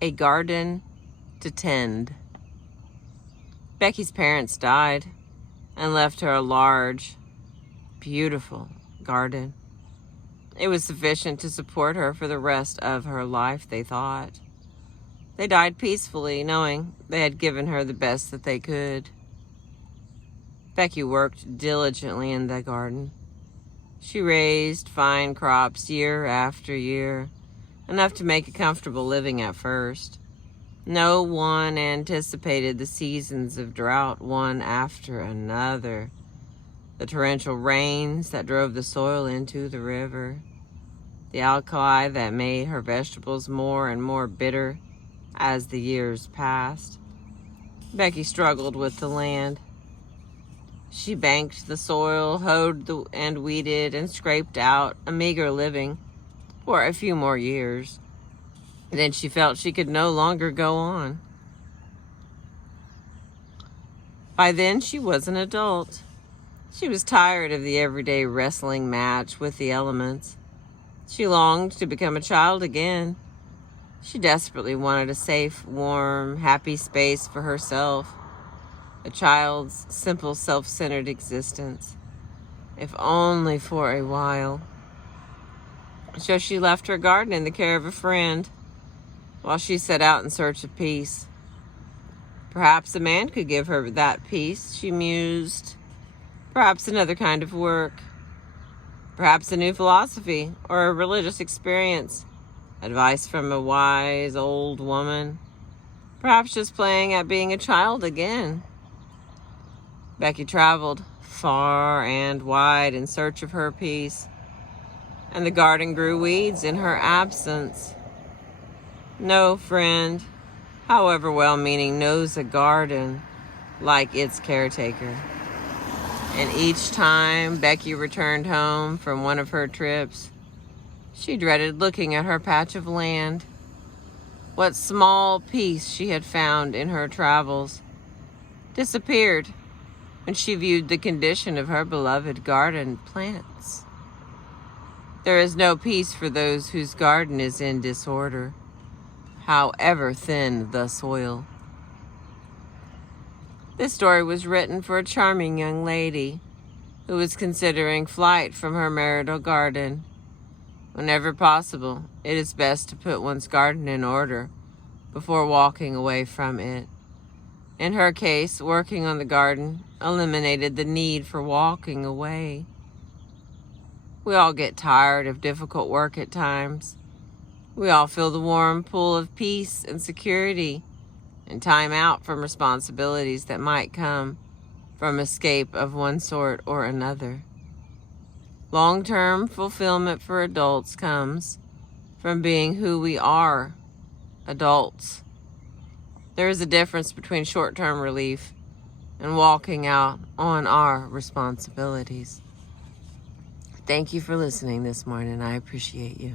A garden to tend. Becky's parents died and left her a large, beautiful garden. It was sufficient to support her for the rest of her life, they thought. They died peacefully, knowing they had given her the best that they could. Becky worked diligently in the garden. She raised fine crops year after year, enough to make a comfortable living at first. No one anticipated the seasons of drought, one after another. The torrential rains that drove the soil into the river. The alkali that made her vegetables more and more bitter as the years passed. Becky struggled with the land. She banked the soil, hoed and weeded, and scraped out a meager living for a few more years. Then she felt she could no longer go on. By then, she was an adult. She was tired of the everyday wrestling match with the elements. She longed to become a child again. She desperately wanted a safe, warm, happy space for herself. A child's simple, self-centered existence, if only for a while. So she left her garden in the care of a friend while she set out in search of peace. Perhaps a man could give her that peace, she mused. Perhaps another kind of work. Perhaps a new philosophy or a religious experience. Advice from a wise old woman. Perhaps just playing at being a child again. Becky traveled far and wide in search of her peace, and the garden grew weeds in her absence. No friend, however well-meaning, knows a garden like its caretaker. And each time Becky returned home from one of her trips, she dreaded looking at her patch of land. What small peace she had found in her travels disappeared when she viewed the condition of her beloved garden plants. There is no peace for those whose garden is in disorder, however thin the soil. This story was written for a charming young lady who was considering flight from her marital garden. Whenever possible, it is best to put one's garden in order before walking away from it. In her case, working on the garden eliminated the need for walking away. We all get tired of difficult work at times. We all feel the warm pull of peace and security and time out from responsibilities that might come from escape of one sort or another. Long-term fulfillment for adults comes from being who we are, adults. There is a difference between short-term relief and walking out on our responsibilities. Thank you for listening this morning. I appreciate you.